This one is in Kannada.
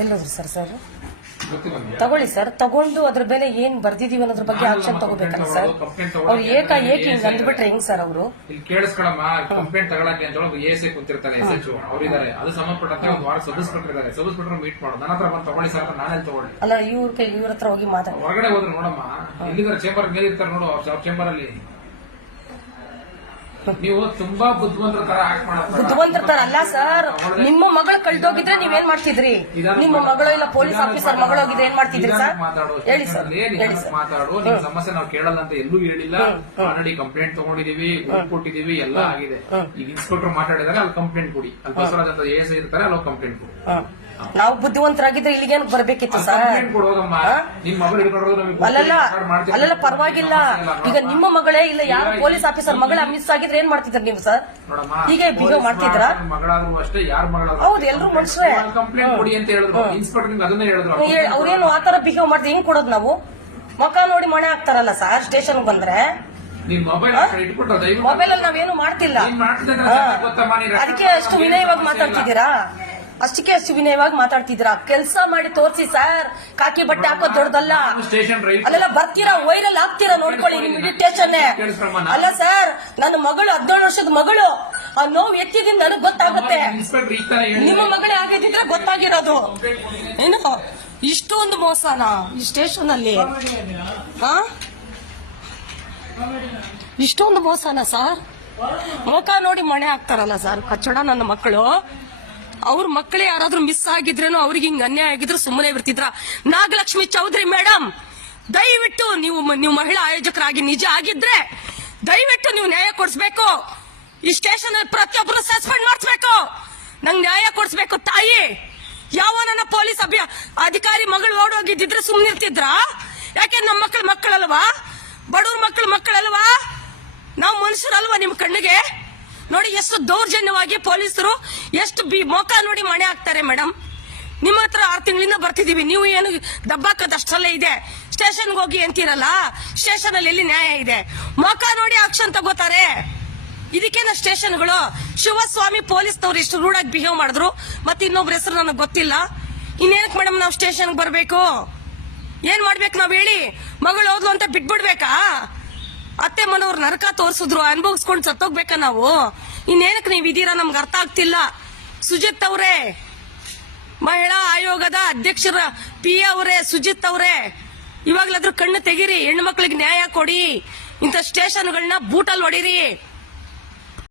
ಎಲ್ಲೋದ್ರಿ ಸರ್ ತಗೊಳ್ಳಿ ಸರ್, ತಗೊಂಡು ಅದ್ರ ಮೇಲೆ ಏನ್ ಬರ್ದಿದೀವಿ ಅನ್ನೋದ್ರ ಬಗ್ಗೆ ಆಕ್ಷನ್ ತಗೋಬೇಕಲ್ಲ ಸರ್. ಅವ್ರು ಏಕಾಏಕಿ ಹಿಂಗ್ ಅಂದ್ಬಿಟ್ರೆ ಹೆಂಗ್ ಸರ್ ಅವರು? ಇಲ್ಲಿ ಕೇಳಿಸ್ಕೊಳಮ್ಮ, ಕಂಪ್ಲೇಂಟ್ ತಗೊಳಕ್ಕೆ ಅಂತ ಹೇಳಿ ಎ ಕುಂತಿರ್ತಾನೆ, SH ಅವರಿದ್ದಾರೆ, ಅದು ಸಂಬಂಧಪಟ್ಟಂತೆ ಒಂದು ವಾರ ಸಬ್ಸ್ಕ್ರೈಬರ್ ಮೀಟ್ ಮಾಡೋದು. ನನ್ನ ಹತ್ರ ಬಂದು ತಗೊಳ್ಳಿ ಸರ್, ನಾನೇ ತಗೊಳ್ಳಿ. ಅಲ್ಲ ಇವ್ರ ಹತ್ರ ಹೋಗಿ ಮಾತಾಡಿ. ಹೊರಗಡೆ ಹೋದ್ರೆ ನೋಡಮ್ಮ, ಎಲ್ಲಿದ್ದಾರೆ ಚೇಂಬರ್ ಮೇಲೆ ಇರ್ತಾರೆ ನೋಡು, ಅವ್ರ ಚೇಂಬರ್ ಅಲ್ಲಿ. ನೀವು ತುಂಬಾ ಬುದ್ಧಿವಂತರ ತರ ಆಕ್ಟ್ ಮಾಡೋದು. ಬುದ್ಧಿವಂತರ ತರ ಅಲ್ಲ ಸರ್. ನಿಮ್ಮ ಮಗಳು ಕಳ್ದೋಗಿದ್ರೆ ನೀವೇನ್ ಮಾಡ್ತಿದ್ರಿ? ನಿಮ್ಮ ಮಗಳು ಇಲ್ಲ ಪೊಲೀಸ್ ಆಫೀಸರ್ ಮಗಳು ಹೋಗಿದ್ರೆ ಏನ್ ಮಾಡ್ತಿದ್ರಿ ಸರ್? ಹೇಳಿ ಸರ್, ಹೇಳಿ ಸರ್. ಮಾತಾಡು, ನಿಮ್ ಸಮಸ್ಯೆ ನಾವು ಕೇಳಲ್ಲ ಅಂತ ಎಲ್ಲೂ ಹೇಳಿಲ್ಲ. ಆಲ್ರೆಡಿ ಕಂಪ್ಲೇಂಟ್ ತಗೊಂಡಿದೀವಿ, ಕೊಟ್ಟಿದೀವಿ, ಎಲ್ಲ ಆಗಿದೆ. ಈಗ ಇನ್ಸ್ಪೆಕ್ಟರ್ ಮಾತಾಡಿದಾಗ ಅಲ್ಲಿ ಕಂಪ್ಲೇಂಟ್ ಕೊಡಿ, ಅಲ್ಲಿ ಬಸವರಾಜ್ ಅಂತ ASI ಇರ್ತಾರೆ, ಅಲ್ಲಿ ಕಂಪ್ಲೇಂಟ್ ಕೊಡಿ. ನಾವು ಬುದ್ಧಿವಂತರಾಗಿದ್ರೆ ಇಲ್ಲಿಗೇನು ಬರ್ಬೇಕಿತ್ತು ಸರ್? ಅಲ್ಲೆಲ್ಲ ಪರವಾಗಿಲ್ಲ. ಈಗ ನಿಮ್ಮ ಮಗಳೇ ಇಲ್ಲ ಯಾರು ಪೊಲೀಸ್ ಆಫೀಸರ್ ಮಗಳ ಮಿಸ್ ಆಗಿದ್ರೆ ಏನ್ ಮಾಡ್ತಿದ್ರ ನೀವು ಸರ್? ಹೀಗೆ ಬಿಹೇವ್ ಮಾಡ್ತಿದ್ರ? ಹೌದು, ಎಲ್ರು ಮನುಷ್ಯರೇ. ಕಂಪ್ಲೇಂಟ್ ಕೊಡಿ ಅಂತ ಹೇಳಿದ್ರು, ಇನ್ಸ್ಪೆಕ್ಟರ್ ಅದನ್ನೇ ಹೇಳಿದ್ರು. ಅವ್ರೇನು ಆತರ ಬಿಹೇವ್ ಮಾಡ್ತೀವಿ, ಹೆಂಗ್ ಕೊಡೋದು ನಾವು? ಮುಖ ನೋಡಿ ಮಣೆ ಹಾಕ್ತಾರಲ್ಲ ಸರ್ ಸ್ಟೇಷನ್ ಬಂದ್ರೆ. ಮೊಬೈಲ್ ಅಲ್ಲಿ ನಾವೇನು ಮಾಡ್ತಿಲ್ಲ, ಅದಕ್ಕೆ ಅಷ್ಟು ವಿನಯವಾಗಿ ಮಾತಾಡ್ತಿದ್ದೀರಾ? ಅಷ್ಟಕ್ಕೆ ಅಷ್ಟು ವಿನಯವಾಗಿ ಮಾತಾಡ್ತಿದ್ದೀರಾ? ಕೆಲಸ ಮಾಡಿ ತೋರಿಸಿ ಸರ್. ಕಾಕಿ ಬಟ್ಟೆ ಹಾಕೋದ್ ದೊಡ್ಡದಲ್ಲ. ಅಲ್ಲೆಲ್ಲ ಬರ್ತೀರಾ, ವೈರಲ್ ಆಗ್ತೀರಾ, ನೋಡ್ಕೊಳ್ಳಿ ನಿಮ್ ಮೆಡಿಟೇಷನ್. ಅಲ್ಲ ಸರ್, ನನ್ನ ಮಗಳು 17 ವರ್ಷದ ಮಗಳು, ಆ ನೋವು ಎತ್ತಿದಿಂದ ನನಗೆ ಗೊತ್ತಾಗುತ್ತೆ. ನಿಮ್ಮ ಮಗಳೇ ಆಗಿದ್ರೆ ಗೊತ್ತಾಗಿರೋದು. ಏನು ಇಷ್ಟೊಂದು ಮೋಸನಾ ಈ ಸ್ಟೇಷನ್ ಅಲ್ಲಿ? ಇಷ್ಟೊಂದು ಮೋಸನಾ ಸರ್? ಮುಖ ನೋಡಿ ಮಣೆ ಹಾಕ್ತಾರಲ್ಲ ಸರ್ ಕಚ್ಚಡ. ನನ್ನ ಮಕ್ಕಳು, ಅವ್ರ ಮಕ್ಕಳೇ ಯಾರಾದ್ರೂ ಮಿಸ್ ಆಗಿದ್ರೇನು, ಅವ್ರಿಗೆ ಹಿಂಗ್ ಅನ್ಯಾಯ ಆಗಿದ್ರು ಸುಮ್ಮನೆ ಇರ್ತಿದ್ರ? ನಾಗಲಕ್ಷ್ಮಿ ಚೌಧರಿ ಮೇಡಮ್, ದಯವಿಟ್ಟು ನೀವು ಮಹಿಳಾ ಆಯೋಜಕರಾಗಿ ನಿಜ ಆಗಿದ್ರೆ ದಯವಿಟ್ಟು ನೀವು ನ್ಯಾಯ ಕೊಡಿಸ್ಬೇಕು. ಈ ಸ್ಟೇಷನ್ ಪ್ರತಿಯೊಬ್ಬರು ಸಸ್ಪೆಂಡ್ ಮಾಡಿಸ್ಬೇಕು. ನಂಗೆ ನ್ಯಾಯ ಕೊಡಿಸ್ಬೇಕು ತಾಯಿ. ಯಾವ ನನ್ನ ಪೊಲೀಸ್ ಅಧಿಕಾರಿ ಮಗಳು ಓಡೋಗಿದ್ದಿದ್ರೆ ಸುಮ್ಮನೆ ಇರ್ತಿದ್ರ? ಯಾಕೆ ನಮ್ಮ ಮಕ್ಕಳಲ್ವಾ? ಬಡವ್ರ ಮಕ್ಕಳಲ್ವಾ? ನಾವು ಮನುಷ್ಯರಲ್ವಾ ನಿಮ್ ಕಣ್ಣಿಗೆ? ನೋಡಿ ಎಷ್ಟು ದೌರ್ಜನ್ಯವಾಗಿ ಪೊಲೀಸರು ಎಷ್ಟು ಮೊಕ ನೋಡಿ ಮಣೆ ಹಾಕ್ತಾರೆ. ಮೇಡಮ್, ನಿಮ್ಮ ಹತ್ರ 6 ತಿಂಗಳಿಂದ ಬರ್ತಿದೀವಿ, ನೀವು ಏನು ದಬ್ಬಾಕದಷ್ಟರಲ್ಲೇ ಇದೆ. ಸ್ಟೇಷನ್ಗೆ ಹೋಗಿ ಅಂತೀರಲ್ಲ, ಸ್ಟೇಷನ್ ಅಲ್ಲಿ ಎಲ್ಲಿ ನ್ಯಾಯ ಇದೆ? ಮೊಕ ನೋಡಿ ಆಕ್ಷನ್ ತಗೋತಾರೆ. ಇದಕ್ಕೇನ ಸ್ಟೇಷನ್ಗಳು? ಶಿವಸ್ವಾಮಿ ಪೊಲೀಸ್ನವ್ರು ಎಷ್ಟು ರೂಢಾಗಿ ಬಿಹೇವ್ ಮಾಡಿದ್ರು. ಮತ್ತೆ ಇನ್ನೊಬ್ರ ಹೆಸರು ನನಗೆ ಗೊತ್ತಿಲ್ಲ. ಇನ್ನೇನಕ್ ಮೇಡಮ್ ನಾವು ಸ್ಟೇಷನ್ಗೆ ಬರ್ಬೇಕು? ಏನ್ ಮಾಡ್ಬೇಕು ನಾವ್ ಹೇಳಿ? ಮಗಳು ಹೋದ್ಲು ಅಂತ ಬಿಟ್ಬಿಡ್ಬೇಕಾ? ಅತ್ತೆ ಮನವ್ರು ನರಕ ತೋರ್ಸಿದ್ರು, ಅನುಭವಿಸ್ಕೊಂಡು ಸತ್ತೋಗ್ಬೇಕಾ ನಾವು? ಇನ್ನೇನಕ್ಕೆ ನೀವ್ ಇದೀರಾ ನಮ್ಗೆ ಅರ್ಥ ಆಗ್ತಿಲ್ಲ. ಸುಜಿತ್ ಅವರೇ, ಮಹಿಳಾ ಆಯೋಗದ ಅಧ್ಯಕ್ಷರ PA ಅವರೇ, ಸುಜಿತ್ ಅವರೇ, ಇವಾಗ್ಲಾದ್ರೂ ಕಣ್ಣು ತೆಗೀರಿ. ಹೆಣ್ಣು ಮಕ್ಳಿಗೆ ನ್ಯಾಯ ಕೊಡಿ. ಇಂಥ ಸ್ಟೇಷನ್ಗಳನ್ನ ಬೂಟಲ್ಲಿ ಹೊಡೀರಿ.